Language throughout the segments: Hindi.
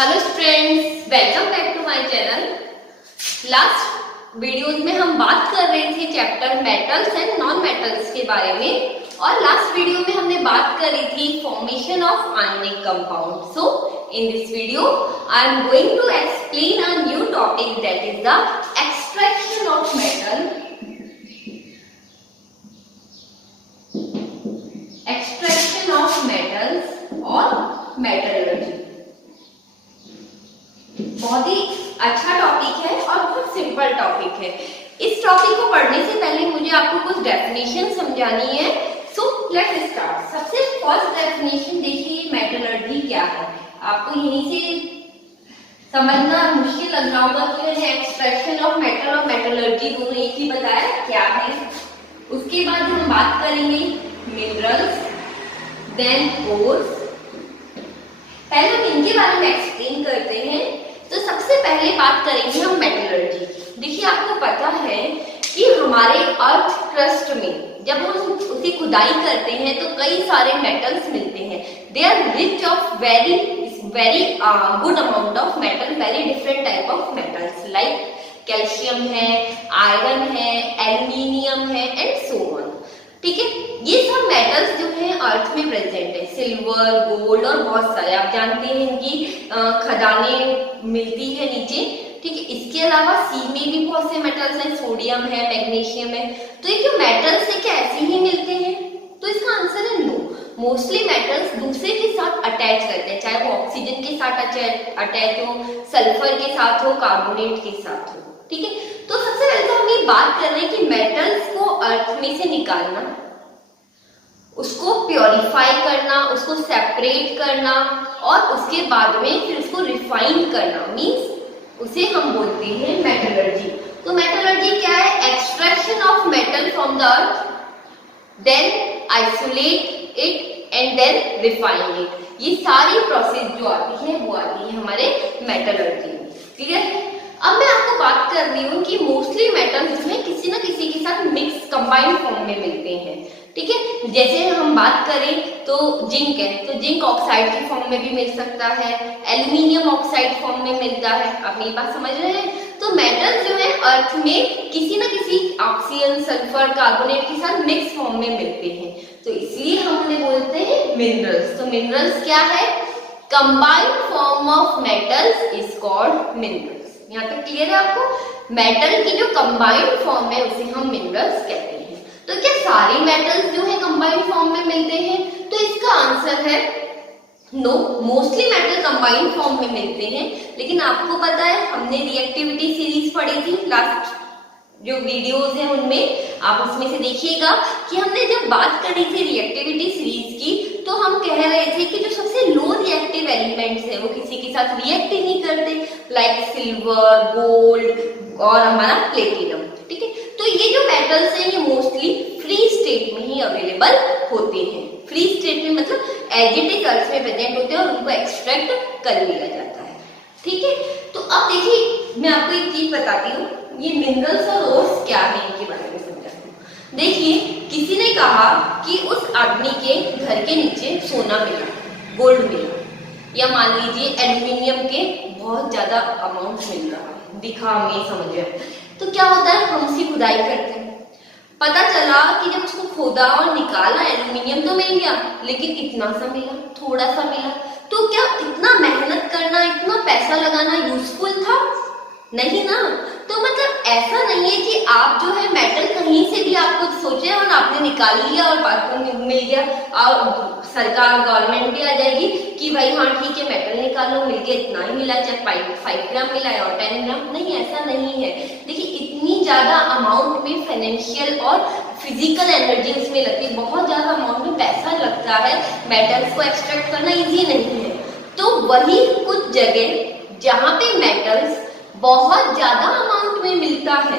Hello students, welcome back to my channel. Last videos में हम बात कर रहे थे chapter metals and non metals के बारे में, और लास्ट वीडियो में हमने बात करी थी formation of ionic compound. So in this video I am going to explain a new topic that is the extraction of metal, extraction of metals और मेटलर्जी। बहुत ही अच्छा टॉपिक है और बहुत सिंपल टॉपिक है। इस टॉपिक को पढ़ने से पहले मुझे आपको कुछ डेफिनेशन समझानी है। So let's start. सबसे फर्स्ट डेफिनेशन देखिए, मेटलर्जी क्या है। आपको यहीं से समझना मुश्किल लग रहा होगा कि मैंने एक्सट्रैक्शन ऑफ मेटल और मेटलर्जी दोनों एक ही बताया क्या है। उसके बाद हम बात करेंगे मिनरल्स, देन ओर्स। पहले हम इनके बारे में एक्सप्लेन करते हैं। तो सबसे पहले बात करेंगे हम मेटलर्जी। देखिए, आपको पता है कि हमारे अर्थ क्रस्ट में जब हम उसे खुदाई करते हैं तो कई सारे मेटल्स मिलते हैं। They are rich of very good amount of metal, very different type of metals like calcium है, आयरन है, एल्यूमिनियम है एंड सो ऑन। ठीक है, ये सब मेटल्स जो हैं अर्थ में प्रेजेंट है। सिल्वर, गोल्ड और बहुत सारे, आप जानते हैं इनकी खदानें मिलती है नीचे। ठीक है, इसके अलावा सी में भी बहुत से मेटल्स हैं, सोडियम है, मैग्नीशियम है। तो ये जो मेटल्स है क्या ऐसे ही मिलते हैं? तो इसका आंसर है नो। मोस्टली मेटल्स दूसरे के साथ अटैच करते हैं, चाहे वो ऑक्सीजन के साथ अटैच हो, सल्फर के साथ हो, कार्बोनेट के साथ हो। ठीक है, तो सबसे पहले तो हम ये बात कर रहे हैं कि मेटल्स को अर्थ में से निकालना, उसको प्योरीफाई करना, उसको सेपरेट करना और उसके बाद में फिर उसको रिफाइन करना, मींस उसे हम बोलते हैं मेटलर्जी। तो मेटलर्जी क्या है? Extraction of metal from the earth, then isolate it and then refine it. ये सारी प्रोसेस जो आती है वो आती है हमारे मेटलर्जी में। क्लियर? अब मैं आपको बात कर रही हूँ कि मोस्टली मेटल्स जो है किसी ना किसी के साथ मिक्स कंबाइंड फॉर्म में मिलते हैं। ठीक है, जैसे हम बात करें तो जिंक है, तो जिंक ऑक्साइड के फॉर्म में भी मिल सकता है, एल्यूमिनियम ऑक्साइड फॉर्म में मिलता है। आप मेरी बात समझ रहे हैं? तो मेटल्स जो है अर्थ में किसी ना किसी ऑक्सीजन, सल्फर, कार्बोनेट के साथ मिक्स फॉर्म में मिलते हैं, तो इसलिए हम उन्हें बोलते हैं मिनरल्स। तो मिनरल्स क्या है? Combined form of metals is called minerals. यहाँ तक क्लियर है आपको? मेटल की जो कंबाइंड फॉर्म है उसे हम मिनरल्स कहते हैं। तो क्या सारे मेटल्स जो है कंबाइंड फॉर्म में मिलते हैं? तो इसका आंसर है no. Mostly metal combined form में मिलते हैं, लेकिन आपको पता है हमने रिएक्टिविटी सीरीज पढ़ी थी, लास्ट जो वीडियोस हैं उनमें आप उसमें से देखिएगा कि हमने जब बात करी थी रिएक्टिविटी सीरीज की, तो हम कह रहे थे कि जो सबसे लो रिएक्टिव एलिमेंट्स है वो किसी के साथ रिएक्ट ही नहीं करते, लाइक सिल्वर, गोल्ड और हमारा प्लेटिनम। ठीक है, तो ये जो मेटल्स हैं ये मोस्टली फ्री स्टेट में ही अवेलेबल होते हैं। फ्री स्टेट में मतलब एज इट इज अर्थ में प्रेजेंट होते हैं और उनको एक्सट्रैक्ट कर लिया जाता है। ठीक है, तो अब देखिए मैं आपको एक चीज बताती हूँ, ये मिनरल्स और ओर्स क्या है इनके बारे में समझाती हूँ। देखिए, किसी ने कहा कि उस आदमी के घर के नीचे सोना मिला, गोल्ड मिला, या मान लीजिए एल्यूमिनियम के बहुत ज्यादा अमाउंट मिल रहा है, दिखा हमें समझ रहे। तो क्या होता है, हम उसकी खुदाई करते हैं। पता चला कि जब उसको खोदा और निकाला एल्यूमिनियम तो मिल गया, लेकिन इतना सा मिला, थोड़ा सा मिला। तो क्या इतना मेहनत करना, इतना पैसा लगाना यूजफुल था? नहीं ना। तो मतलब ऐसा नहीं है कि आप जो है मेटल कहीं से भी आपको सोचे और आपने निकाल लिया और आपको मिल गया और सरकार, गवर्नमेंट भी आ जाएगी कि भाई हाँ ठीक है मेटल निकालो, मिल गया, इतना ही मिला, चाहे 5 ग्राम मिला है और 10 ग्राम। नहीं, ऐसा नहीं है। देखिए, इतनी ज्यादा अमाउंट में फाइनेंशियल और फिजिकल एनर्जी उसमें लगती है, बहुत ज्यादा अमाउंट में पैसा लगता है। मेटल्स को एक्सट्रैक्ट करना इजी नहीं है। तो वही कुछ जगह जहाँ पे मेटल्स बहुत ज्यादा अमाउंट में मिलता है,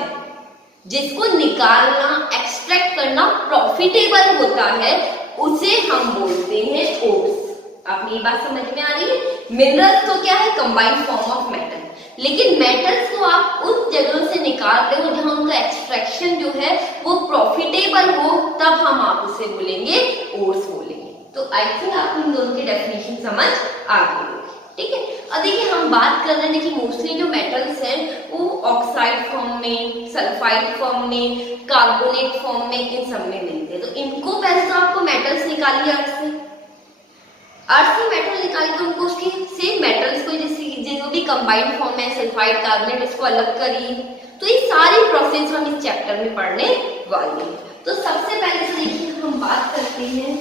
जिसको निकालना, एक्सट्रैक्ट करना प्रॉफिटेबल होता है, उसे हम बोलते हैं ओर्स। आपने ये बात समझ में आ रही है? मिनरल्स तो क्या है? कंबाइंड फॉर्म ऑफ मेटल, लेकिन मेटल्स को आप उस जगह से निकाल रहे हो जहां उनका एक्सट्रैक्शन जो है वो प्रॉफिटेबल हो, तब हम आप उसे बोलेंगे ओर्स बोलेंगे। तो आई थिंक आपको इन दोनों की डेफिनेशन समझ आ गई। ठीक है, अब देखिए हम बात कर रहे हैं, देखिए मोस्टली जो मेटल्स हैं वो ऑक्साइड फॉर्म में, सल्फाइड फॉर्म में, कार्बोनेट फॉर्म में, इन सब में मिलते हैं। तो इनको पहले तो आपको मेटल्स निकालिए अर्थ से, अर्थ से मेटल निकाल के उनको उसके से मेटल्स को जैसे जो भी कंबाइंड फॉर्म है सल्फाइड कार्बोनेट उसको अलग करिए। तो ये सारी प्रोसेस हम इस चैप्टर में पढ़ने वाले हैं। तो सबसे पहले तो देखिए हम बात करते हैं,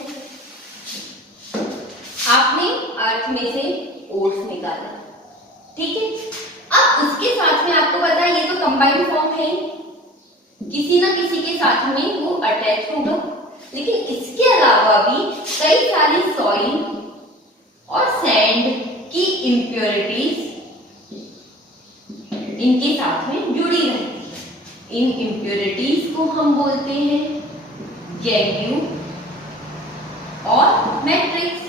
आपने अर्थ में से ओर्स निकाला, ठीक है। अब उसके साथ में आपको पता है ये तो कंबाइंड फॉर्म है, किसी ना किसी के साथ में वो अटैच होगा, लेकिन इसके अलावा भी कई सारी सॉइल और सैंड की इम्प्योरिटीज इनके साथ में जुड़ी रहती है। इन इम्प्योरिटीज को हम बोलते हैं गैंग्यू और मैट्रिक्स।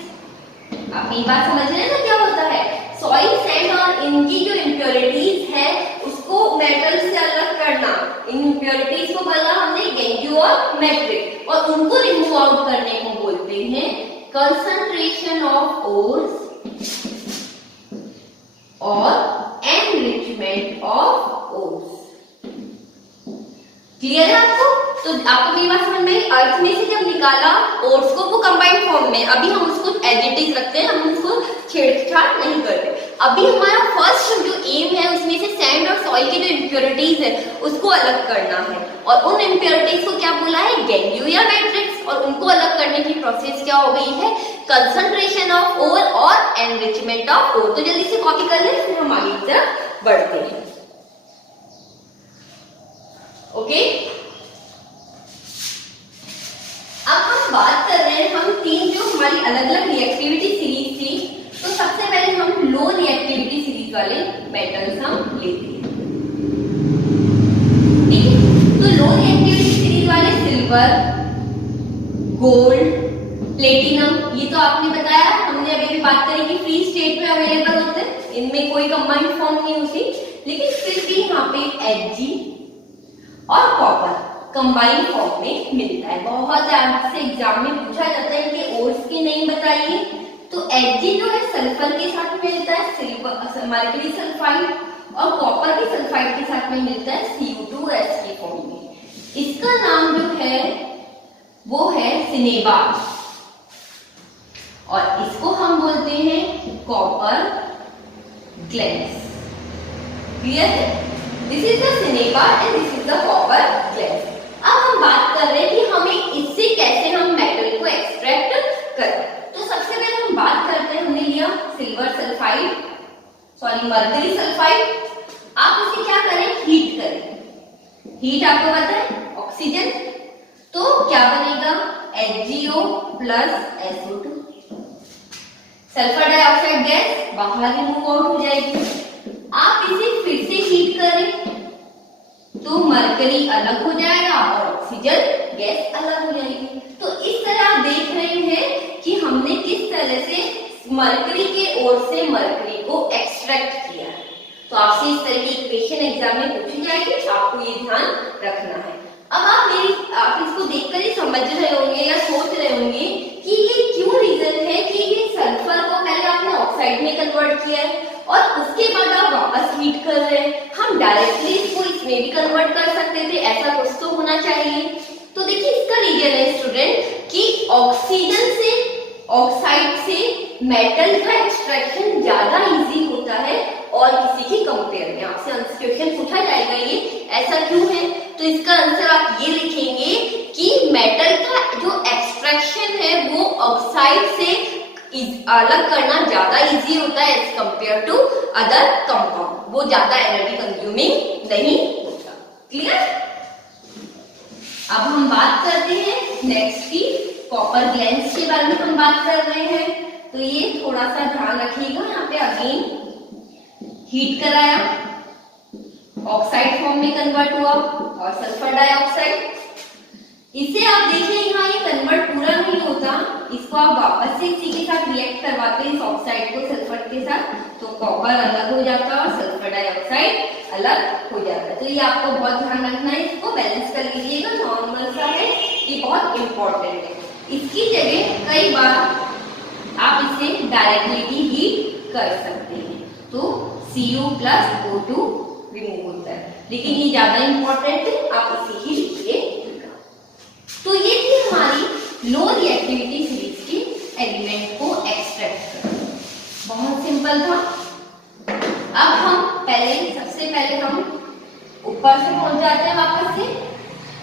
आप ये बात समझ रहे हैं ना क्या होता है, सॉइल सैंड और इनकी जो इम्प्योरिटीज है उसको मेटल से अलग करना, इन इम्प्योरिटीज को बोला हमने गैंग्यू और मैट्रिक्स, और उनको रिमूव आउट करने को बोलते हैं कंसंट्रेशन ऑफ ओर्स और एनरिचमेंट ऑफ ओर्स। क्लियर है आपको? तो आपको मेरी बात समझ में, अर्थ में से जब निकाला ओर्स को वो कंबाइंड फॉर्म में, अभी हम उसको एज इट इज रखते हैं, हम उसको छेड़छाड़ नहीं करते। अभी हमारा फर्स्ट जो एम है उसमें से सैंड और सॉइल की जो इम्प्योरिटीज है उसको अलग करना है, और उन इम्प्योरिटीज को क्या बोला है, गैंग्यू या मैट्रिक्स, और उनको अलग करने की प्रोसेस क्या हो गई है, कंसंट्रेशन ऑफ ओर और एनरिचमेंट ऑफ ओर। तो जल्दी से कॉपी कर ले, फिर हम आगे की तरफ बढ़ते हैं। ओके, अब हम बात कर रहे हैं, हम तीन जो हमारी अलग अलग रिएक्टिविटी सीरीज थी, तो सबसे पहले हम लो रिएक्टिविटी सीरीज वाले मेटल्स हम लेते हैं, ठीक है। तो लो रिएक्टिविटी सीरीज वाले सिल्वर, गोल्ड, प्लेटिनम, ये तो आपने बताया, हमने अभी भी बात करी कि फ्री स्टेट में अवेलेबल होते हैं, इनमें कोई कंबाइंड फॉर्म नहीं होती, लेकिन फिर भी यहाँ पे Hg और कॉपर कंबाइंड फॉर्म में मिलता है। बहुत से एग्जाम में पूछा जाता है कि ओर्स की नहीं बताइए, तो Hg जो है सल्फर के साथ में मिलता है, सिल्वर मर्करी सल्फाइड, और कॉपर के सल्फाइड के साथ में मिलता है Cu2S के फॉर्म में। इसका नाम जो है वो है सिनेबार, और इसको हम बोलते हैं कॉपर ग्लैंस। क्लियर है? This is the cinnabar and this is the copper glance. अब हम बात कर रहे हैं कि हमें इससे कैसे हम मेटल को एक्सट्रैक्ट करें। तो सबसे पहले हम बात करते हैं, हमने लिया silver sulphide, sorry mercury sulphide, आप इसे क्या करें, हीट करें। हीट आपको पता है ऑक्सीजन, तो क्या बनेगा, HgO plus SO2, sulphur dioxide gas बाहर रिमूव आउट हो जाएगी। आप इसे फिर से हीट करें तो मरकरी अलग हो जाएगा और ऑक्सीजन गैस अलग हो जाएगी। तो इस तरह आप देख रहे हैं कि हमने किस तरह से मरकरी के ओर से मरकरी को एक्सट्रैक्ट किया है। तो आपसे इस तरह की इक्वेशन एग्जाम में पूछी जाएगी, आपको ये ध्यान रखना है। अब आप इसको देखकर ही समझ रहे होंगे या सोच रहे होंगे कि ये क्यों रीजन है कि ये सल्फर को पहले आपने ऑक्साइड में कन्वर्ट किया है और उसके बाद आप वापस हीट कर रहे हैं। हम डायरेक्टली इसको इसमें भी कन्वर्ट कर सकते थे, ऐसा कुछ तो होना चाहिए। तो देखिए इसका रीजन है स्टूडेंट कि ऑक्सीजन से ऑक्साइड से मेटल का एक्सट्रैक्शन ज्यादा इजी होता है और किसी की कंपेयर में। आपसे क्वेश्चन पूछा जाएगा ये ऐसा क्यों है, तो इसका आंसर आप ये लिखेंगे कि मेटल का जो एक्सट्रैक्शन है वो ऑक्साइड से अलग करना ज्यादा इजी होता है as compare to other compound, वो ज्यादा एनर्जी कंज्यूमिंग नहीं होता। क्लियर? अब हम बात करते हैं नेक्स्ट की कॉपर ग्लैंस के बारे में हम बात कर रहे हैं। तो ये थोड़ा सा ध्यान रखिएगा, यहाँ पे अगेन हीट कराया, ऑक्साइड फॉर्म में कन्वर्ट हुआ और सल्फर डाइऑक्साइड। इसे आप देखें यहाँ ये कन्वर्ट पूरा नहीं होता, इसको आप वापस से इसी के साथ रिएक्ट करवाते हैं इस ऑक्साइड को सल्फर के साथ, तो कॉपर अलग हो जाता है और सल्फर डाइऑक्साइड अलग हो जाता है। तो ये आपको बहुत ध्यान रखना है, इसको बैलेंस कर लीजिएगा, नॉर्मल सा है, ये बहुत इंपॉर्टेंट है। इसकी जगह कई बार आप इसे डायरेक्टली भी हीट कर सकते हैं। तो Cu प्लस O2 रिमूव होता है, लेकिन ये ज्यादा इंपॉर्टेंट है, आप इसे ही लिखिए। तो ये थी हमारी लो रिएक्टिविटी सीरीज की एलिमेंट को एक्सट्रैक्ट करना। बहुत सिंपल था। अब हम सबसे पहले हम ऊपर से पहुंच जाते हैं वापस से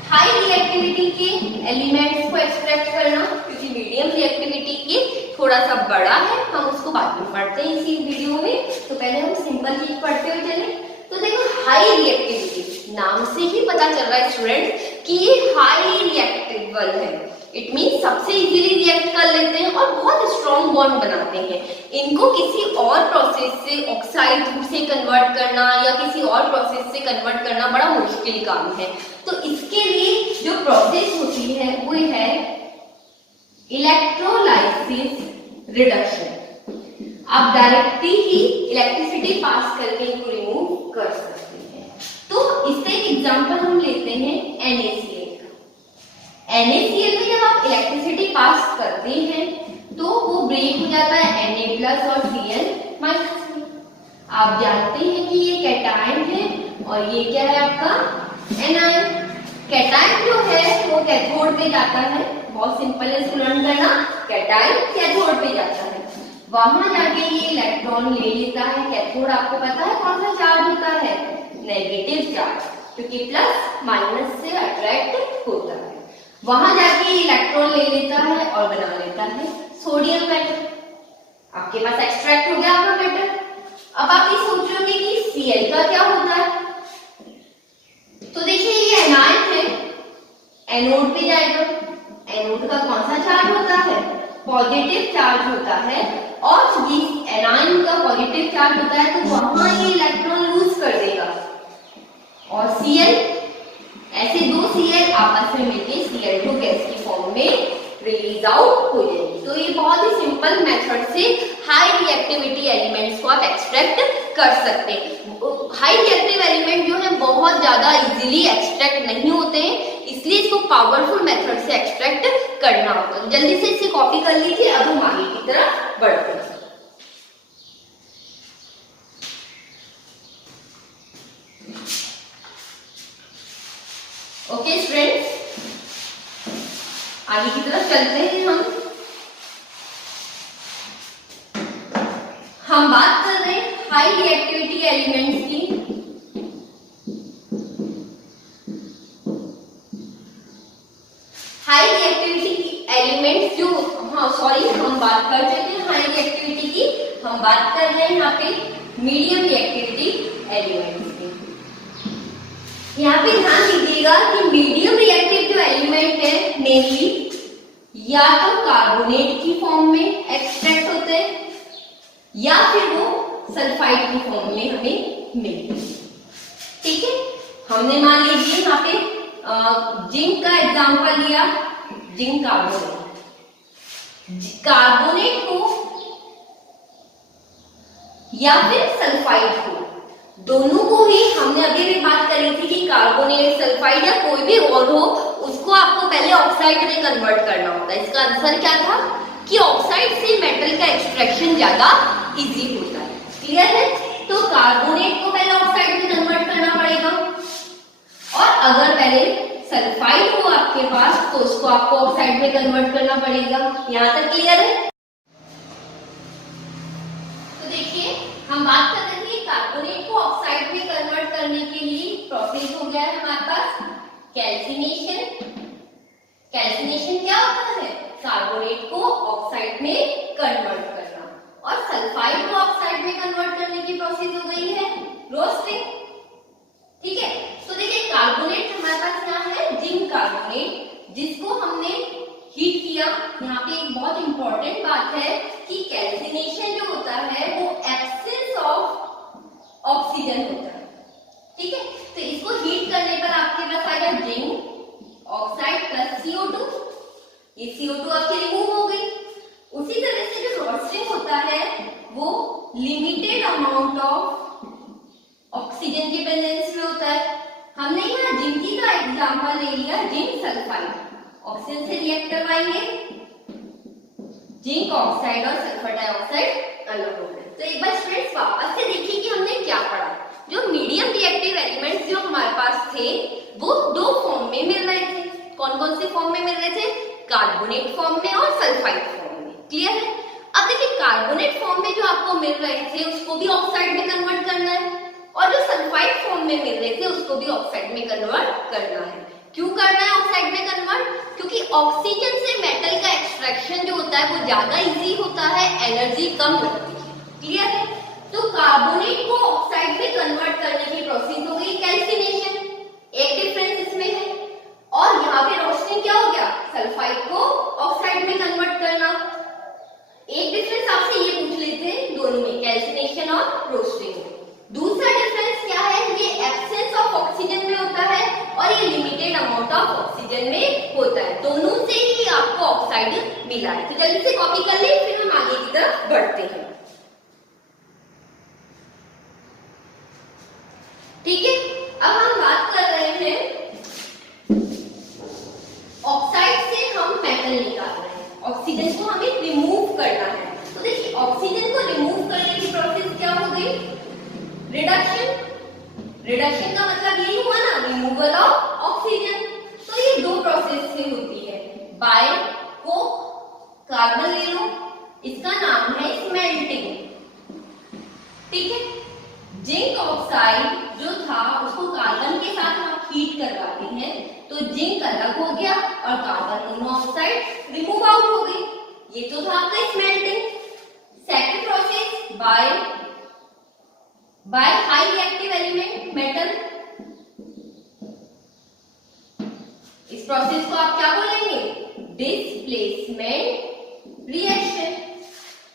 हाई रिएक्टिविटी के एलिमेंट्स को एक्सट्रैक्ट करना, क्योंकि मीडियम रिएक्टिविटी की थोड़ा सा बड़ा है, हम उसको बाद में पढ़ते हैं इसी वीडियो में। तो पहले हम सिंपल चीज पढ़ते हुए चले। तो देखो हाई रिएक्टिविटी, नाम से ही पता चल रहा है स्टूडेंट्स कि ये हाई रिएक्टेबल है। इट मीन सबसे इजीली रिएक्ट कर लेते हैं और बहुत स्ट्रॉन्ग बॉन्ड बनाते हैं। इनको किसी और प्रोसेस से ऑक्साइड से कन्वर्ट करना या किसी और प्रोसेस से कन्वर्ट करना बड़ा मुश्किल काम है। तो इसके लिए जो प्रोसेस होती है वो है इलेक्ट्रोलाइसिस रिडक्शन। आप डायरेक्टली ही इलेक्ट्रिसिटी पास करके इनको रिमूव कर सकते हैं। तो इसका एक एग्जांपल हम लेते हैं NaCl का। NaCl में जब आप इलेक्ट्रिसिटी पास करते हैं तो वो ब्रेक हो जाता है Na प्लस और Cl माइनस में। आप जानते हैं कि ये कैटायन है और ये क्या है आपका एनायन। कैटायन जो है वो कैथोड पे जाता है, बहुत सिंपल है इसको लर्न करना। कैटायन कैथोड पे जाता है, वहां जाके ये इलेक्ट्रॉन ले लेता है। कैथोड आपको पता है कौन सा चार्ज होता है? नेगेटिव चार्ज, क्योंकि प्लस माइनस से अट्रैक्ट होता है। वहां जाके इलेक्ट्रॉन ले लेता है और बना लेता है सोडियम मेटल। आपके पास एक्सट्रैक्ट हो गया आपका मेटल। अब आप ये सोचोगे कि Cl का क्या होता है? तो देखिए ये एनायन है, एनोड पे जाएगा। एनोड का कौन सा चार्ज होता है? पॉजिटिव चार्ज होता है। और जिस एनायन का पॉजिटिव चार्ज होता है तो वहां ये इलेक्ट्रॉन लूज कर देगा और Cl, ऐसे दो Cl आपस में मिलकर Cl2 गैस की फॉर्म में रिलीज आउट हो जाएगी। तो ये बहुत ही सिंपल मेथड से हाई रिएक्टिविटी एलिमेंट्स को आप एक्सट्रैक्ट कर सकते हैं। हाई रिएक्टिव एलिमेंट जो है बहुत ज्यादा इजीली एक्सट्रैक्ट नहीं होते हैं, इसलिए इसको पावरफुल मेथड से एक्सट्रैक्ट करना होता है। जल्दी से इसे कॉपी कर लीजिए। अब हम आगे की तरफ बढ़ते हैं। ओके स्टूडेंट्स, आगे की तरफ चलते हैं। हम बात कर रहे हैं हाई रिएक्टिविटी एलिमेंट्स की। हाई रिएक्टिविटी एलिमेंट्स जो हम बात कर चुके हैं हाई रिएक्टिविटी की। हम बात कर रहे हैं यहाँ पे मीडियम रिएक्टिविटी एलिमेंट्स की। यहाँ पे ध्यान दीजिएगा कि मीडियम रिएक्टिव जो एलिमेंट है मेनली या तो कार्बोनेट की फॉर्म में एक्सट्रैक्ट होते हैं या फिर वो सल्फाइड की फॉर्म में हमें मिलते हैं। ठीक है, हमने मान लीजिए यहाँ पे जिंक का एग्जांपल लिया, जिंक कार्बोनेट। कार्बोनेट को या फिर सल्फाइड को, दोनों को ही हमने अभी भी बात करी थी कि कार्बोनेट, सल्फाइड या कोई भी और हो, उसको आपको पहले ऑक्साइड में कन्वर्ट करना होता है। इसका आंसर क्या था कि ऑक्साइड से मेटल का एक्सट्रैक्शन ज्यादा इजी होता है। क्लियर है? तो कार्बोनेट को पहले ऑक्साइड में कन्वर्ट करना पड़ेगा और अगर पहले सल्फाइड हो आपके पास तो उसको आपको ऑक्साइड में कन्वर्ट करना पड़ेगा। यहां तक क्लियर है? तो देखिए हम बात कर रहे थे कार्बोनेट को ऑक्साइड में कन्वर्ट करने के लिए प्रोसेस हो गया है हमारे पास कैल्सिनेशन। कैल्सिनेशन क्या होता है? कार्बोनेट को ऑक्साइड में कन्वर्ट करना। और सल्फाइड को ऑक्साइड में कन्वर्ट करने की प्रोसेस हो गई है रोस्टिंग। ठीक है, तो देखिए कार्बोनेट हमारे पास यहाँ है जिंक कार्बोनेट, जिसको हमने हीट किया। यहाँ पे एक बहुत इंपॉर्टेंट बात है कि कैल्सिनेशन जो होता है वो एब्सेंस ऑफ ऑक्सीजन होता है। ठीक है, तो इसको हीट करने पर आपके पास आएगा जिंक ऑक्साइड प्लस CO2। ये CO2 आपकी रिमूव हो गई। उसी तरह से जो रोस्टिंग होता है वो लिमिटेड अमाउंट ऑफ ऑक्सीजन की प्रेजेंस में होता है। हमने यहाँ जिंक का एग्जांपल ले लिया, जिंक सल्फाइड। ऑक्सीजन से रिएक्ट करवाएंगे, जिंक ऑक्साइड और सल्फर डाइऑक्साइड अलग हो गए। तो एक बार स्टूडेंट्स वापस से देखिए थे वो दो फॉर्म में मिल रहे थे। कौन कौन से फॉर्म में मिल रहे थे? कार्बोनेट फॉर्म में और सल्फाइड फॉर्म में। क्लियर है? अब देखिए कार्बोनेट फॉर्म में जो आपको मिल रहे थे उसको भी ऑक्साइड में कन्वर्ट करना है, और जो सल्फाइड फॉर्म में मिल रहे थे उसको भी ऑक्साइड में कन्वर्ट करना है। क्यों करना है ऑक्साइड में कन्वर्ट? क्योंकि ऑक्सीजन से मेटल का एक्सट्रैक्शन जो होता है वो ज्यादा इजी होता है, एनर्जी कम लगती है। क्लियर है? तो कार्बोनेट को ऑक्साइड में कन्वर्ट करने की प्रोसेस हो गई कैल्सिनेशन, एक डिफरेंस इसमें है। और यहाँ पे रोस्टिंग क्या हो गया? सल्फाइड को ऑक्साइड में कन्वर्ट करना। एक डिफरेंस आपसे ये पूछ लेते हैं दोनों में, कैल्सिनेशन और रोस्टिंग में। दूसरा डिफरेंस क्या है? ये एब्सेंस ऑफ ऑक्सीजन में होता है और ये लिमिटेड अमाउंट ऑफ ऑक्सीजन में होता है। दोनों से ही आपको ऑक्साइड मिला है। तो जल्दी से कॉपी कर ले, फिर हम आगे की तरफ बढ़ते हैं। ठीक है, अब हम बात कर रहे हैं ऑक्साइड से हम मेटल निकाल रहे हैं, ऑक्सीजन को हमें रिमूव करना है। तो देखिए ऑक्सीजन को रिमूव करने की प्रोसेस क्या हो गई? रिडक्शन। रिडक्शन का मतलब यही हुआ ना, रिमूवल ऑफ ऑक्सीजन। तो ये दो प्रोसेस से होती है। बाय को कार्बन ले लो, इसका नाम है स्मेल्टिंग। ठीक है, जिंक ऑक्साइड जो था उसको कार्बन के साथ आप हीट करवाते हैं तो जिंक अलग हो गया और कार्बन मोनोऑक्साइड रिमूव आउट हो गई। ये तो था आपका smelting. Second process by high reactive element metal. इस प्रोसेस को आप क्या बोलेंगे? Displacement reaction.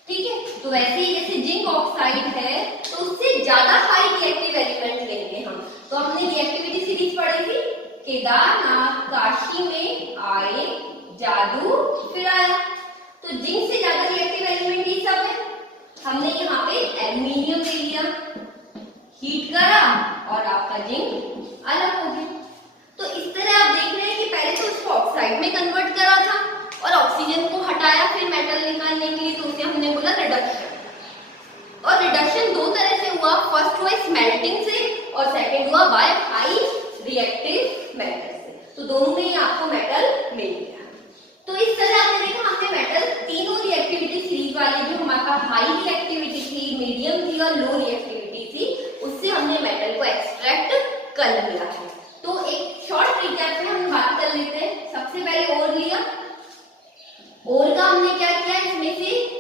ठीक है, तो वैसे ही जैसे जिंक ऑक्साइड है तो उससे ज्यादा हाई रिएक्टिव एलिमेंट लेंगे हम। तो हमने रिएक्टिविटी सीरीज पढ़ी थी, केदारनाथ काशी में आए जादू फिर आया। तो जिंक से ज्यादा रिएक्टिव एलिमेंट ये सब है। हमने यहाँ पे एल्यूमिनियम ले लिया, हीट करा और आपका जिंक अलग हो गया। तो इस तरह आप देख रहे हैं कि पहले तो उसको ऑक्साइड में कन्वर्ट करा था और ऑक्सीजन को हटाया फिर मेटल निकालने के लिए, तो उसे हमने बोला रिडक्शन। और रिडक्शन दो तरह से हुआ, फर्स्ट हुआ स्मेल्टिंग से और सेकंड हुआ बाय हाई रिएक्टिव मेटल से। तो दोनों में ही आपको मेटल मिल गया। तो इस तरह आपने देखा हमने मेटल तीनों रिएक्टिविटी सीरीज वाले जो हमारा हाई रिएक्टिविटी थी, मीडियम थी और लो रिएक्टिविटी थी, उससे हमने मेटल को एक्सट्रैक्ट कर लिया है। तो एक शॉर्ट रिकैप में हम बात कर लेते हैं। सबसे पहले ओर लिया, ओर का हमने क्या किया? इसमें से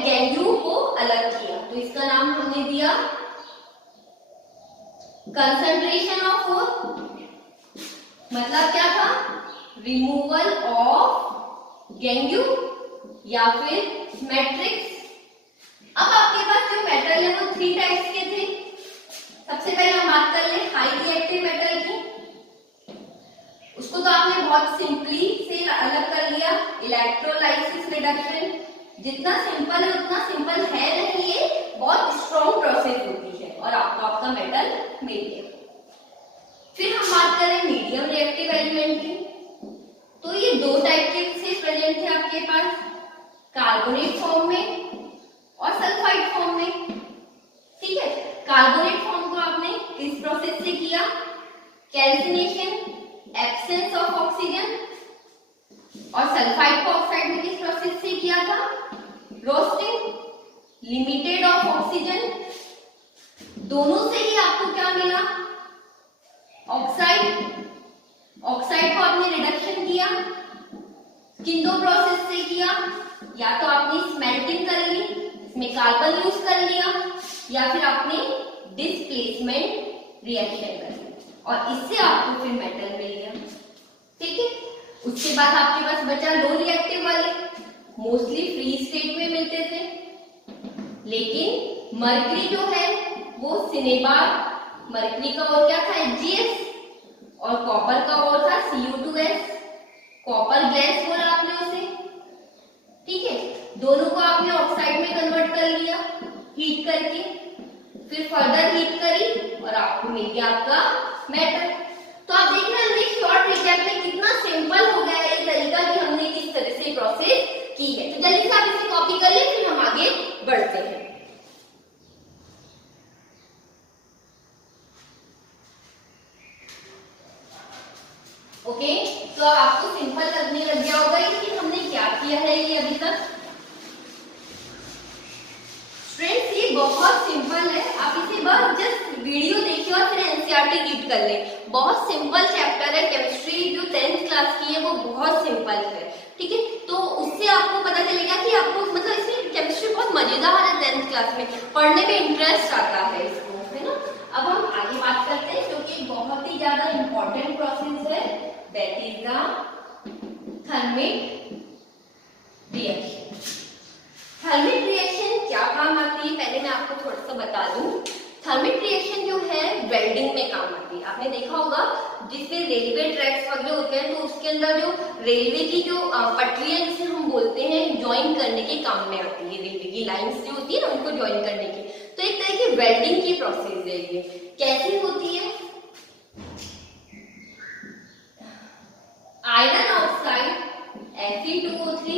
गैंग्रू को अलग किया, तो इसका नाम हमने दिया कंसंट्रेशन ऑफ ओर। मतलब क्या था? रिमूवल ऑफ गैंग्रू या फिर मैट्रिक्स। अब आपके पास जो मेटल है वो 3 टाइप्स के थे। सबसे पहले हम बात कर ले हाई रिएक्टिव मेटल की। उसको तो आपने बहुत सिंपली से अलग कर लिया, इलेक्ट्रोलाइसिस रिडक्शन। जितना सिंपल है उतना सिंपल है नहीं, ये बहुत स्ट्रॉन्ग प्रोसेस होती है और आपको आपका मेटल मिल गया। फिर हम बात करें मीडियम रिएक्टिव एलिमेंट की, तो ये दो टाइप के से प्रेजेंट थे आपके पास, कार्बोनेट फॉर्म में और सल्फाइड फॉर्म में। ठीक है, कार्बोनेट फॉर्म को आपने किस प्रोसेस से किया? Calcination, absence of oxygen. और सल्फाइड को ऑक्साइड में किस प्रोसेस से किया था? Roasting, limited of oxygen. दोनों से ही आपको क्या मिला? ऑक्साइड। ऑक्साइड को आपने रिडक्शन किया, किन दो प्रोसेस से किया? या तो आपने स्मेल्टिंग कर ली, इसमें कार्बन यूज कर लिया, या फिर आपने डिस्प्लेसमेंट रिएक्शन कर लिया और इससे आपको फिर मेटल मिल गया। ठीक है, उसके बाद आपके पास बचा लो रिएक्टिव वाले, मोस्टली फ्री स्टेट में मिलते थे, लेकिन मरकरी जो है वो सिनेबार, मरकरी का और क्या था? HgS, और कॉपर का और था Cu2s, कॉपर गैस बोला आपने उसे। ठीक है, दोनों को आपने ऑक्साइड में कन्वर्ट कर लिया हीट करके, फिर फर्दर हीट करी और आपको मिल गया आपका मेटल। तो आप देख रहे हैं हमने शॉर्ट रिकैप में कितना सिंपल हो गया है ये तरीका कि हमने किस तरह से प्रोसेस की है। तो जल्दी से आप इसे कॉपी कर ले, फिर हम आगे बढ़ते हैं। तो अब आपको सिंपल लगने लग गया होगा कि हमने क्या किया है ये अभी तक। फ्रेंड्स ये बहुत सिंपल है, आप इसे बस जस्ट वीडियो देखिए और फिर एनसीईआरटी रीड कर लें। बहुत सिंपल चैप्टर है, केमिस्ट्री जो 10th क्लास की है वो बहुत सिंपल है, ठीक है। तो उससे आपको पता चलेगा कि आपको मतलब इसमें केमिस्ट्री बहुत मजेदार है, 10th क्लास में पढ़ने में इंटरेस्ट आता है इसको, है ना। अब हम आगे बात करते हैं जो कि बहुत ही ज्यादा इंपॉर्टेंट प्रोसेस है, that is the thermic reaction. Thermic reaction क्या काम आती है पहले मैं आपको थोड़ा सा बता दूं। थर्मिक रिएक्शन जो है वेल्डिंग में काम आती है। आपने देखा होगा जिसमें रेलवे ट्रैक्स वगैरह होते हैं तो उसके अंदर जो रेलवे की जो पटरियां जिसे हम बोलते हैं ज्वाइन करने के काम में आती है। रेलवे की लाइंस जो होती है ना उनको ज्वाइन करने की, तो एक तरह की वेल्डिंग की प्रोसेस है ये। कैसे होती है? आयरन ऑक्साइड Fe2O3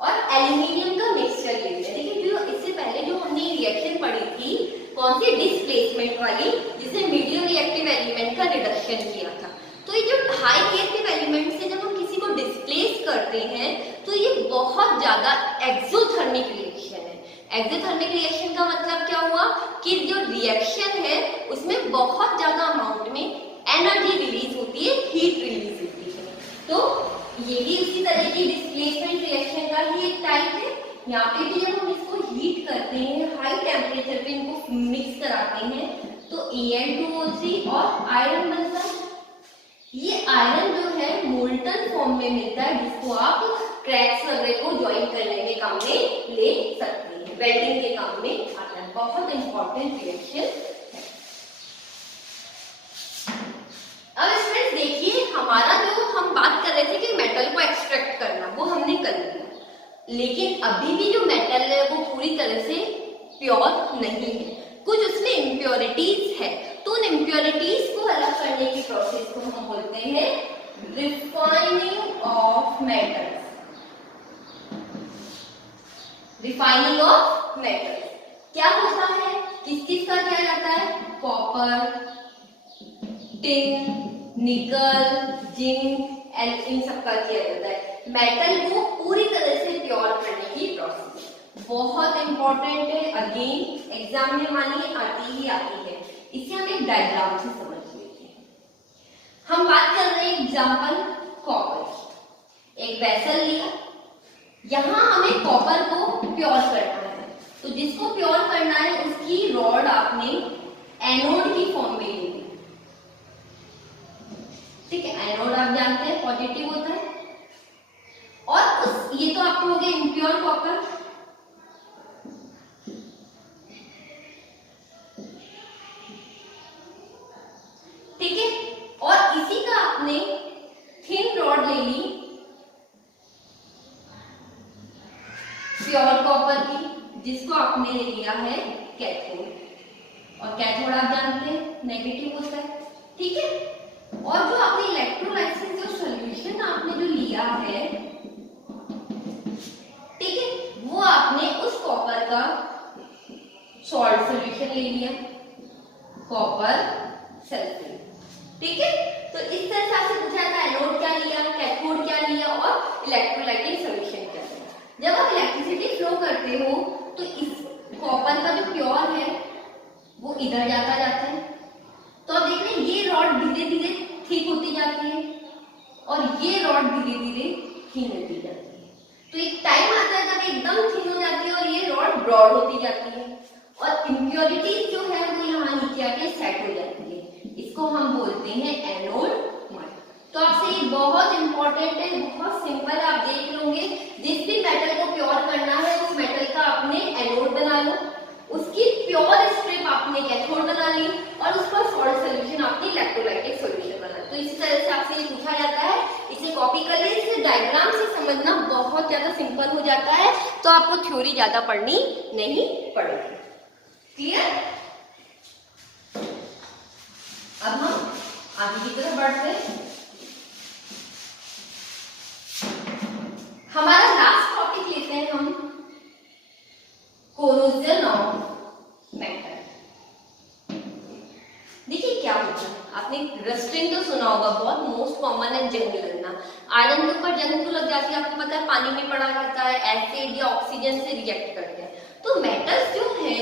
और एल्यूमिनियम का मिक्सचर लेते हैं। देखिए जो इससे पहले जो हमने रिएक्शन पढ़ी थी कौन सी, डिस्प्लेसमेंट वाली, जिसे मीडियम रिएक्टिव एलिमेंट का रिडक्शन किया था। तो ये जो हाई रिएक्टिव एलिमेंट से जब हम किसी को डिस्प्लेस करते हैं तो ये बहुत ज्यादा एक्सोथर्मिक रिएक्शन है। एक्सोथर्मिक रिएक्शन का मतलब क्या हुआ कि जो रिएक्शन है उसमें बहुत ज्यादा अमाउंट में एनर्जी रिलीज होती है, हीट रिलीज होती है। तो ये भी उसी तरह की डिस्प्लेसमेंट रिएक्शन का ही एक टाइप है। यहाँ पे भी जब हम इसको हीट करते हैं, हाई टेम्परेचर पे इनको मिक्स कराते हैं तो An2O3 और आयरन बनता है। ये आयरन जो है मोल्टन फॉर्म में मिलता है जिसको आप क्रैक्स वगैरह को ज्वाइन करने के काम में ले सकते हैं, वेल्डिंग के काम में आता है। बहुत इंपॉर्टेंट रिएक्शन है। अब फ्रेंड्स देखिए हमारा जो हम बात कर रहे थे कि मेटल को एक्सट्रैक्ट करना वो हमने कर लिया, लेकिन अभी भी जो मेटल है वो पूरी तरह से प्योर नहीं है, कुछ उसमें इम्प्योरिटीज है। तो उन इम्प्योरिटीज को अलग करने की प्रोसेस को हम बोलते हैं refining of metals. Refining of metals क्या होता है, किस किस का किया जाता है? कॉपर, टिन, निकल, जिंक, इन सब का किया जाता है। मेटल को पूरी तरह से प्योर करने की प्रोसेस बहुत इंपॉर्टेंट है। अगेन एग्जाम में मानिए आती ही आती है। इसे हम एक डायग्राम से समझ लेते हैं। हम बात कर रहे हैं एग्जाम्पल कॉपर की। एक वेसल लिया, यहां हमें कॉपर को प्योर करना है, तो जिसको प्योर करना है उसकी रॉड आपने एनोड की फॉर्म में ली, ठीक है। एनोड आप जानते हैं पॉजिटिव होता है, और उस ये तो आपको हो गया इम्प्योर कॉपर। ठीक है, और इसी का आपने थिन रॉड ले ली प्योर कॉपर की, जिसको आपने ले लिया है कैथोड, और कैथोड आप जानते हैं नेगेटिव होता है, ठीक है। और जो आपने इलेक्ट्रोलाइसिस जो सॉल्यूशन आपने जो लिया है, ठीक है, वो आपने उस कॉपर का सॉल्ट सॉल्यूशन ले लिया, कॉपर सल्फेट, ठीक है। तो इस तरह से आपसे पूछा था एनोड क्या लिया, कैथोड क्या लिया और इलेक्ट्रोलाइटिक सॉल्यूशन क्या लिया। जब आप इलेक्ट्रिसिटी फ्लो करते हो तो इस कॉपर का जो प्योर है वो इधर जाता है, तो अब देख रहे हैं ये रॉड धीरे धीरे ठीक होती जाती है और ये रॉड धीरे धीरे थिन होती जाती है। तो एक टाइम आता है जब एकदम थिन हो जाती है और ये रॉड ब्रॉड होती जाती है, और इम्प्योरिटीज जो है वो यहाँ नीचे आके सेट हो जाती है। इसको हम बोलते हैं एनोड मार्क। तो आपसे ये बहुत इंपॉर्टेंट है, बहुत सिंपल है, आप देख लोगे। जिस भी मेटल को प्योर करना है उस मेटल का आपने एनोड बना लो, उसकी प्योर स्ट्रिप आपने कैथोड बना ली, और उसका सॉल्ट सॉल्यूशन आपने इलेक्ट्रोलाइटिक सॉल्यूशन बना। तो इसी तरह से आपसे ये पूछा जाता है, इसे कॉपी कर ले, इसे डायग्राम से समझना बहुत ज्यादा सिंपल हो जाता है, तो आपको थ्योरी ज्यादा पढ़नी नहीं पड़ेगी। क्लियर? अब हम आगे की तरफ बढ़ते हैं। हमारा लास्ट टॉपिक लेते हैं हम कोरोजन ऑफ मेटल। देखिए क्या होता है, आपने रस्टिंग तो सुना होगा, बहुत मोस्ट कॉमन है जंग लगना। आयरन के ऊपर जंग क्यों लग जाती है आपको पता है? पानी में पड़ा रहता है, एसिड या ऑक्सीजन से रिएक्ट करते हैं। तो मेटल्स जो है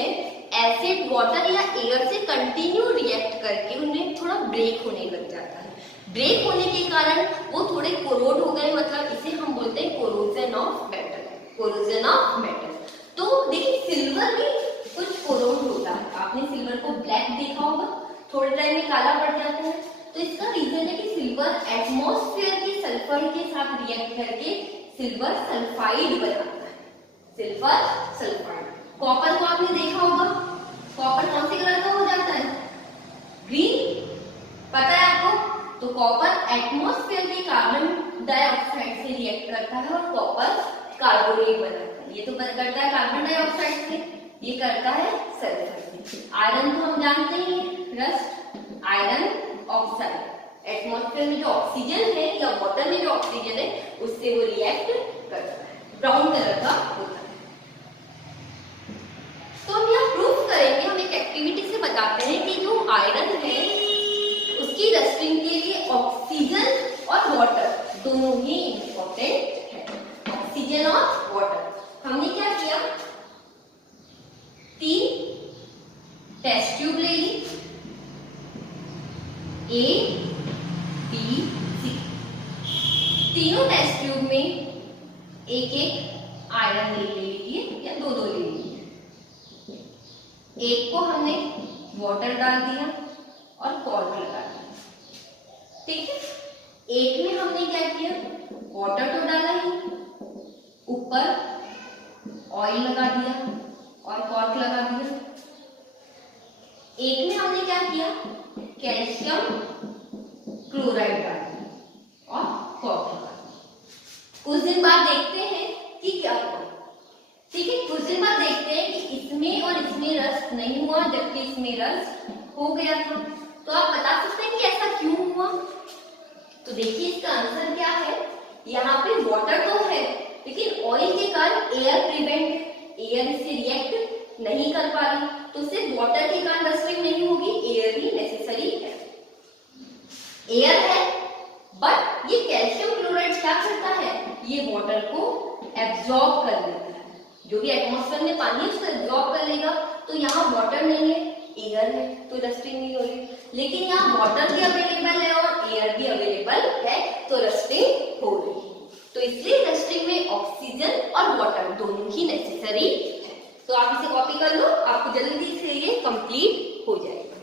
एसिड, वाटर या एयर से कंटिन्यू रिएक्ट करके उन्हें थोड़ा ब्रेक होने लग जाता है। ब्रेक होने के कारण वो थोड़े कोरोड हो गए, मतलब इसे हम बोलते हैं corrosion of metal, corrosion of metal. तो देखिए सिल्वर भी कुछ कोरोड होता है, आपने सिल्वर को ब्लैक देखा होगा, थोड़े टाइम में काला पड़ जाता है। तो इसका रीजन है कि सिल्वर एटमॉस्फेयर के सल्फर के साथ रिएक्ट करके सिल्वर सल्फाइड बनाता है, सिल्वर सल्फाइड। कॉपर को आपने देखा होगा, कॉपर कौन से कलर का हो जाता है? ग्रीन, पता है आपको? तो कॉपर एटमॉस्फेयर के कार्बन डाइऑक्साइड से रिएक्ट करता है और कॉपर कार्बोनेट बनाता है। ये तो करता है कार्बन डाइऑक्साइड से, ये करता है सल्फर से। आयरन तो हम जानते हैं, रस्ट, आयरन ऑक्साइड एटमॉस्फेयर में जो ऑक्सीजन है या वाटर में जो ऑक्सीजन है उससे वो रिएक्ट करता है, ब्राउन कलर का होता है। तो हम यहाँ प्रूफ करेंगे, हम एक एक्टिविटी से बताते हैं कि जो आयरन है उसकी रस्टिंग के लिए ऑक्सीजन और वाटर दोनों ही इंपॉर्टेंट है, ऑक्सीजन और वाटर। हमने क्या किया, 3 टेस्ट ट्यूब ले ली, A, B, C। तीनों टेस्ट ट्यूब में एक एक आयरन ले लीजिए या 2-2 ले लीजिए। एक को हमने वाटर डाल दिया और कॉर्क लगा दिया, ठीक है। एक में हमने क्या किया, वाटर तो डाला ही, ऊपर ऑयल लगा दिया और कॉर्क लगा दिया। एक में हमने क्या किया, कैल्शियम क्लोराइड डाल दिया और कॉर्क लगा दिया। कुछ दिन बाद देखते हैं कि क्या हुआ, ठीक है। कुछ दिन बाद देखते हैं कि इसमें और इसमें रस्ट नहीं हुआ जबकि इसमें रस्ट हो गया था। तो आप बता सकते हैं कि ऐसा क्यों हुआ? तो देखिए इसका आंसर क्या है, यहाँ पे वाटर तो है लेकिन ऑयल के कारण एयर प्रिवेंट, एयर इससे रिएक्ट नहीं कर पा रही, तो सिर्फ वाटर के कारण रस्टिंग नहीं होगी, एयर भी नेसेसरी है। एयर है बट ये कैल्शियम क्लोराइड क्या करता है, ये वाटर को एब्जॉर्ब कर लेता है, जो भी एटमॉस्फेयर में पानी है उसको एब्जॉर्ब कर लेगा। तो यहाँ वाटर नहीं है, एयर है, तो रस्टिंग नहीं हो रही। लेकिन यहाँ वाटर भी अवेलेबल है और एयर भी अवेलेबल है, तो रस्टिंग हो रही है। तो इसलिए रस्टिंग में ऑक्सीजन और वाटर दोनों ही नेसेसरी है। तो आप इसे कॉपी कर लो, आपको जल्दी से ये कंप्लीट हो जाएगा।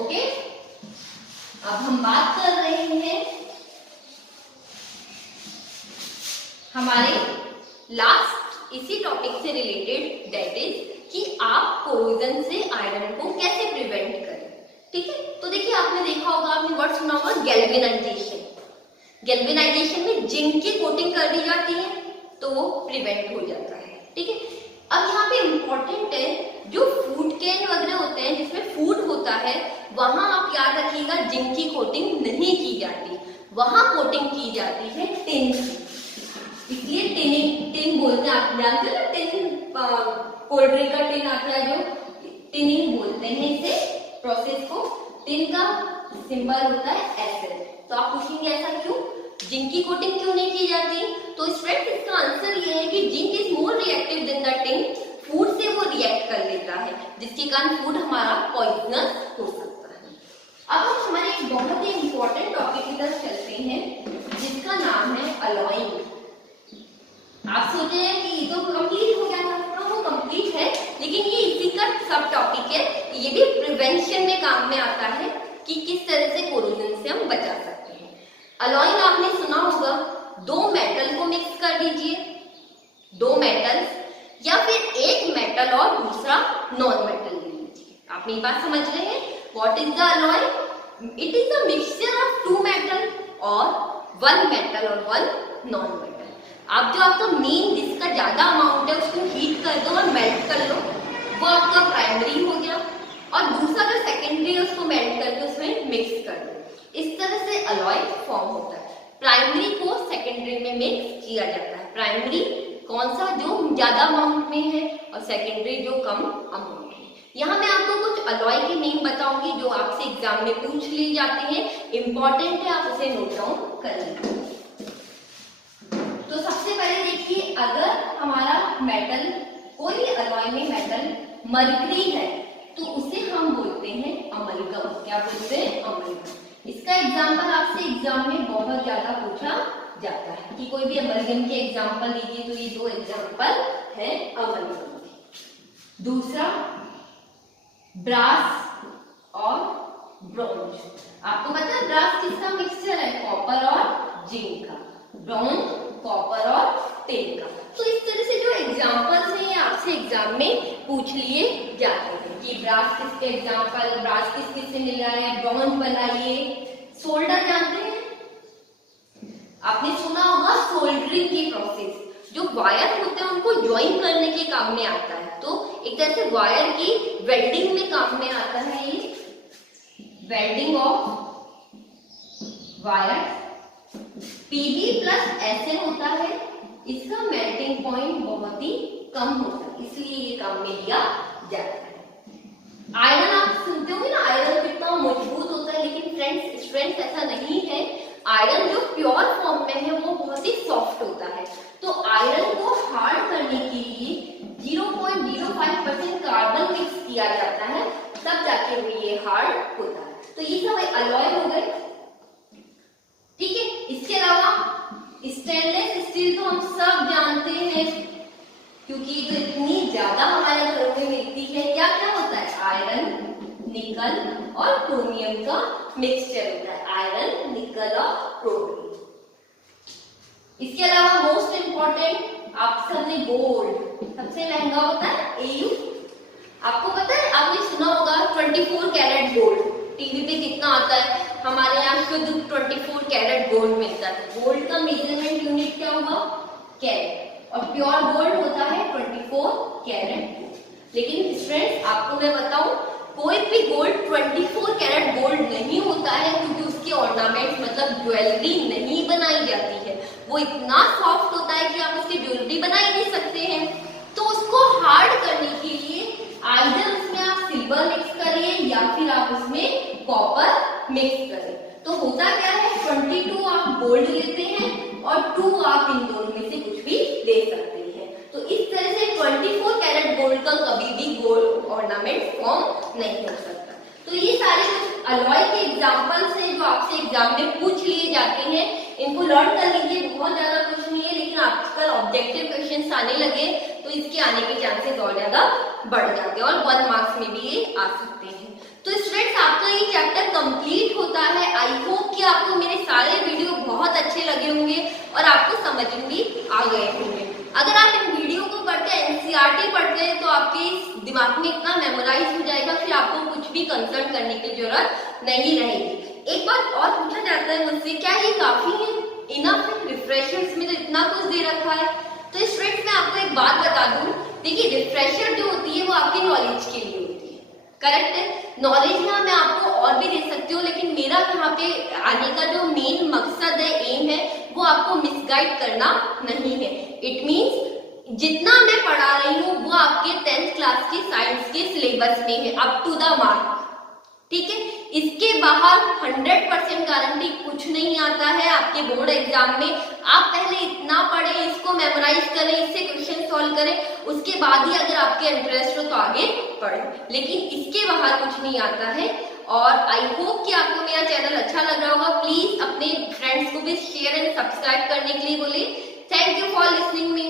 ओके, अब हम बात कर रहे हैं हमारे लास्ट इसी टॉपिक से रिलेटेड, दैट इज कि आप कोरोजन से आयरन को कैसे प्रिवेंट करें, ठीक है। तो देखिए आपने देखा होगा, आपने वर्ड सुना होगा गैल्वेनाइजेशन। गैल्वेनाइजेशन में जिंक की कोटिंग कर दी जाती है तो वो प्रिवेंट हो जाता है, ठीक है। अब यहाँ पे इम्पोर्टेंट है, जो फूड कैन वगैरह होते हैं जिसमें फूड होता है वहां आप याद रखिएगा जिंक की कोटिंग नहीं की जाती, वहां कोटिंग की जाती है टिन की। इसलिए टिन बोलते हैं, आप जानते हैं ना, टिन कोल्ड ड्रिंक का टिन आता है जो, टिनिंग बोलते हैं इसे प्रोसेस को। टिन का सिंबल होता है एसिड। तो आप पूछेंगे ऐसा क्यों, जिंक की कोटिंग क्यों नहीं की जाती? तो स्टूडेंट इसका आंसर ये है कि zinc is more reactive than the tin, food से वो रिएक्ट कर लेता है जिसके कारण फूड हमारा पॉइजनस हो सकता है। अब हम हमारे एक बहुत ही इंपॉर्टेंट टॉपिक की तरफ चलते हैं जिसका नाम है अलॉइंग। आप सोच रहे हैं कि ये तो कंप्लीट हो गया था, वो कंप्लीट है लेकिन ये इसी का सब टॉपिक है, ये भी प्रिवेंशन में काम में आता है कि किस तरह से कोरोजन से हम बचा सकते हैं। अलॉइंग आपने सुना होगा, 2 मेटल को मिक्स कर दीजिए, 2 मेटल्स या फिर एक मेटल और दूसरा नॉन मेटल ले लीजिए। आप मेरी बात समझ रहे हैं? What is the alloying? It is the mixture of 2 metal और 1 मेटल और 1 नॉन मेटल। आप जो आपका मेन जिसका ज्यादा अमाउंट है उसको हीट कर दो और मेल्ट कर लो, वो आपका प्राइमरी हो गया, और दूसरा जो सेकेंडरी है उसको मेल्ट करके उसमें मिक्स कर दो। इस तरह से अलॉय फॉर्म होता है। प्राइमरी को सेकेंडरी में मिक्स किया जाता है। प्राइमरी कौन सा, जो ज्यादा अमाउंट में है, और सेकेंडरी जो कम अमाउंट में। यहाँ मैं आपको कुछ अलॉय के नेम बताऊंगी जो आपसे एग्जाम में पूछ लिए जाते हैं, इंपॉर्टेंट है, आप उसे नोट डाउन कर लीजिए। तो सबसे पहले देखिए, अगर हमारा मेटल, कोई भी अलॉय में मेटल मरकरी है तो उसे हम बोलते हैं अमलगम। क्या बोलते हैं? अमलगम। इसका एग्जाम्पल आपसे एग्जाम में बहुत ज्यादा पूछा जाता है कि कोई भी अमलगम के एग्जाम्पल दीजिए, तो ये दो एग्जाम्पल है अमलगम के। दूसरा ब्रास और ब्रोंज। आपको पता है ब्रास किसका मिक्सचर है? कॉपर और जिंक का। ब्रोंज कॉपर और टिन का। तो इस तरह से जो एग्जाम्पल्स हैं ये आपसे एग्जाम में पूछ लिए जाते हैं कि ब्रास किसके एग्जाम्पल, ब्रास किस किस से मिल रहा है, ब्रोंज बनाइए। सोल्डर जानते हैं? आपने सुना होगा सोल्डरिंग की प्रोसेस, जो वायर होते हैं उनको ज्वाइन करने के काम में आता है। तो एक तरह से वायर की वेल्डिंग में काम में आता है ये, welding of wire. Pb plus Sn होता है, इसका मेल्टिंग पॉइंट बहुत ही कम होता है, इसलिए ये काम में लिया जाता है। आयरन आप सुनते होंगे ना, आयरन कितना मजबूत होता है, लेकिन फ्रेंड्स स्ट्रेंथ ऐसा नहीं है। आयरन जो प्योर फॉर्म में है वो बहुत ही सॉफ्ट होता है। तो आयरन को हार्ड करने के लिए 0.05% कार्बन मिक्स किया जाता है, तब जाके वो ये हार्ड होता है। तो ये सब अलॉय हो गए, ठीक है। इसके अलावा स्टेनलेस स्टील तो हम सब जानते हैं, क्योंकि तो इतनी ज्यादा हमारे घरों में मिलती है। क्या क्या होता है? आयरन, निकल और क्रोमियम का मिक्सचर होता है, आयरन, निकल और क्रोमियम। इसके अलावा मोस्ट इंपॉर्टेंट आप सबने गोल्ड, सबसे महंगा होता है एयू। आपको पता है, आपने सुना होगा 24 कैरेट गोल्ड, टीवी पे कितना आता है। हमारे यहाँ शुद्ध 24 कैरेट गोल्ड मिलता है। गोल्ड का मेजरमेंट यूनिट क्या हुआ? कैरेट। और प्योर गोल्ड होता है 24 कैरेट। लेकिन फ्रेंड्स आपको मैं बताऊं, कोई भी गोल्ड 24 कैरेट गोल्ड नहीं होता है, क्योंकि उसके ऑर्नामेंट मतलब ज्वेलरी नहीं बनाई जाती है। वो इतना सॉफ्ट होता है कि आप उसकी ज्वेलरी बना ही नहीं सकते हैं। तो उसको हार्ड करने के लिए आइदर उसमें आप सिल्वर मिक्स करिए या फिर आप उसमें कॉपर मिक्स करें। तो होता क्या है, 22 आप गोल्ड लेते हैं और 2 आप इन दोनों में से कुछ भी ले सकते हैं। तो इस तरह से 24 कैरेट गोल्ड का कभी भी गोल्ड ऑर्नामेंट फॉर्म नहीं हो सकता। तो ये सारे कुछ अलॉय के एग्जाम्पल्स हैं जो आपसे एग्जाम में पूछ लिए जाते हैं। इनको लर्न कर लीजिए, बहुत ज्यादा कुछ नहीं है, लेकिन आजकल ऑब्जेक्टिव क्वेश्चंस आने लगे तो इसके आने के चांसेस और ज्यादा बढ़ जाते हैं और 1 मार्क्स में भी ये आ सकते हैं। तो स्टूडेंट्स आपका ये चैप्टर कंप्लीट होता है। आई होप कि आपको मेरे सारे वीडियो बहुत अच्छे लगे होंगे और आपको समझ में भी आ गए होंगे। अगर आप इन वीडियो को पढ़ते हैं, एनसीईआरटी पढ़ते हैं, तो आपके दिमाग में इतना मेमोराइज हो जाएगा, फिर आपको कुछ भी कंसल्ट करने की जरूरत नहीं रहेगी। एक बात और पूछा जाता है मुझसे, क्या ये काफी है, इनफ है? रिफ्रेशर्स में तो इतना कुछ दे रखा है। तो स्टूडेंट्स मैं आपको एक बात बता दूं, देखिए रिफ्रेशर जो होती है वो आपकी नॉलेज के लिए होती है, करेक्ट है। नॉलेज यहाँ मैं आपको और भी दे सकती हूँ, लेकिन मेरा यहाँ पे आने का जो मेन मकसद है, एम है, वो आपको मिसगाइड करना नहीं है। इट मीन्स जितना मैं पढ़ा रही हूँ वो आपके 10th क्लास के साइंस के सिलेबस में है, अप टू द मार्क, ठीक है। इसके बाहर 100% गारंटी कुछ नहीं आता है आपके बोर्ड एग्जाम में। आप पहले इतना पढ़ें, इसको मेमोराइज करें, इससे क्वेश्चन सॉल्व करें, उसके बाद ही अगर आपके इंटरेस्ट हो तो आगे पढ़ें, लेकिन इसके बाहर कुछ नहीं आता है। और आई होप कि आपको मेरा चैनल अच्छा लग रहा होगा। प्लीज अपने फ्रेंड्स को भी शेयर एंड सब्सक्राइब करने के लिए बोलिए। Thank you for listening me.